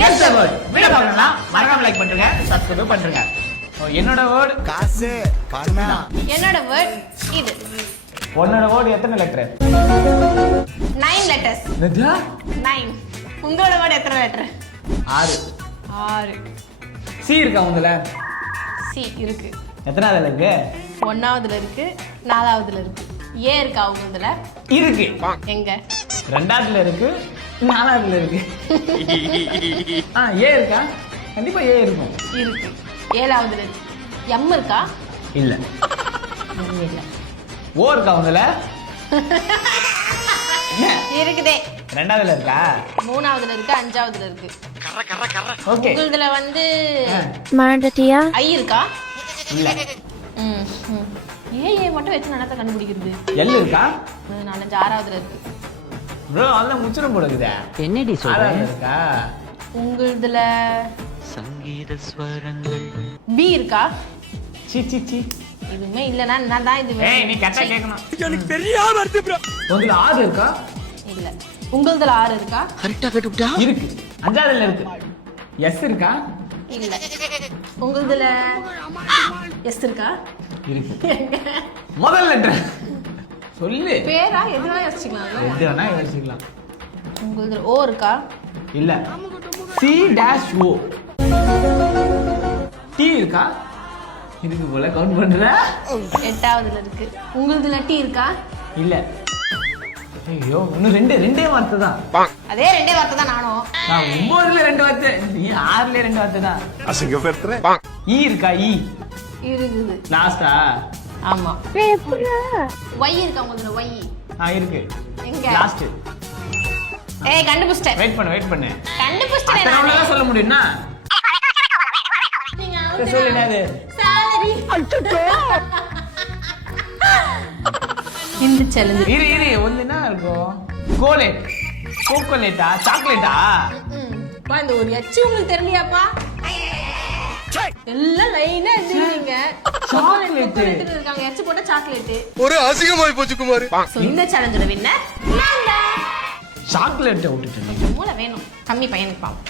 Guess தி word. Video பார்க்கணும்னா மறக்காம like பண்ணுங்க, சப்ஸ்கிரைப் பண்ணுங்க. என்னோட வேர்ட் காசு பணம். என்னோட வேர்ட் இது. உன்னோட வேர்ட் எத்தனை லெட்டர்? 9 letters. என்னது? 9. உங்களோட வேர்ட் எத்தனை லெட்டர்? 6. 6. சி இருக்கா உங்கள? சி இருக்கு. எத்தனாவதுல இருக்கு? 1ஆவதுல இருக்கு, 4ஆவதுல இருக்கு. ஏ இருக்கா உங்களதுல? இருக்கு. எங்க? 2ஆவதுல இருக்கு, 4ஆவதுல இருக்கு. ஏ இருக்கா? கண்டிப்பா ஏ இருக்கும். இருக்கு. 7ஆவதுல இருக்கு. எம் இருக்கா? இல்ல. இல்ல. ஓ இருக்கா உங்கள? இருக்குதே. 2ஆவதுல இருக்கா? 3ஆவதுல இருக்கு, 5ஆவதுல இருக்கு. ஓகே. உங்களதுல வந்து மறந்துட்டியா? ஐ இருக்கா? இல்ல. ஏ மட்டும் வச்சு நடத்த கண்டுபிடிக்கிறது. எல் இருக்கா? 4, 5, 6ஆவதுல இருக்கு. ப்ரோ அதெல்லாம் முச்சிரம் போடுக்குதா? என்னடி சொல்ற? இருக்கா? உங்களதுல சங்கீத ஸ்வரங்கள். பி இருக்கா? C C C. இதுவுமே இல்லனா நான் தான் இது. ஏய் நீ கரெக்ட்டா கேக்கணும். எனக்கு தெரியாம வருது ப்ரோ. உங்களுக்கு 6 இருக்கா? இல்ல. உங்களதுல 6 இருக்கா? கரெக்ட்டா கேட்டுட்டா? இருக்கு. 5ஆவதுல இருக்கு. எஸ் இருக்கா? இல்ல. உங்களதுல எஸ் இருக்கா? இருக்கு. முதல் லெட்டர் சொல்லு. பேரா எதுனா யோசிச்சுக்கலாம்ல. எது வேணா யோசிக்கலாம். உங்களதுல ஓ இருக்கா? இல்ல. சி டேஷ் ஓ. டி இருக்கா? இருக்கு போல கவுண்ட் பண்ற. 8ஆவதுல இருக்கு. உங்களதுல டி இருக்கா? இல்ல. ஐயோ இன்னும் ரெண்டே வார்த்தை தான். அதே ரெண்டே வார்த்தை தான் நானும். நான் 9ல 2 வார்த்தை, நீ 6ல 2 வார்த்தை தான். அசிங்கப்படுத்துற. ஈ இருக்கா? ஈ இருக்குது. லாஸ்டா? ஆமா. ஒய் இருக்கா உங்களதுல? ஒய் இருக்கு. எங்க? லாஸ்ட். ஏய் கண்டுபிடிச்சிட்டேன். வெயிட் பண்ணு. கண்டுபிடிச்சிட்டேன் அத்தனை நானே. தான் சொல்ல முடியும்னா? சொல்லு என்னது? சாலரி. இந்த சேலஞ்ச். இரு ஒண்ணு என்ன இருக்கும்? கோலேட். கோகோலேட்டா? சாக்லேட்டா? பா இந்த ஒரு எச்சி உங்களுக்கு தெரியலையாப்பா? எல்லாம் லைனா எழுதிருக்கீங்க. சாக்லேட் இருக்காங்க. எச்சி போட்ட சாக்லேட். ஒரு அசிங்கமாய் போச்சு குமார். சோ இந்த சேலஞ்சோட வின்னர் நான் தான். சாக்லேட்டை விட்டுட்டேன். மூளை வேணும். கம்மி பையனுக்கு பாவம்.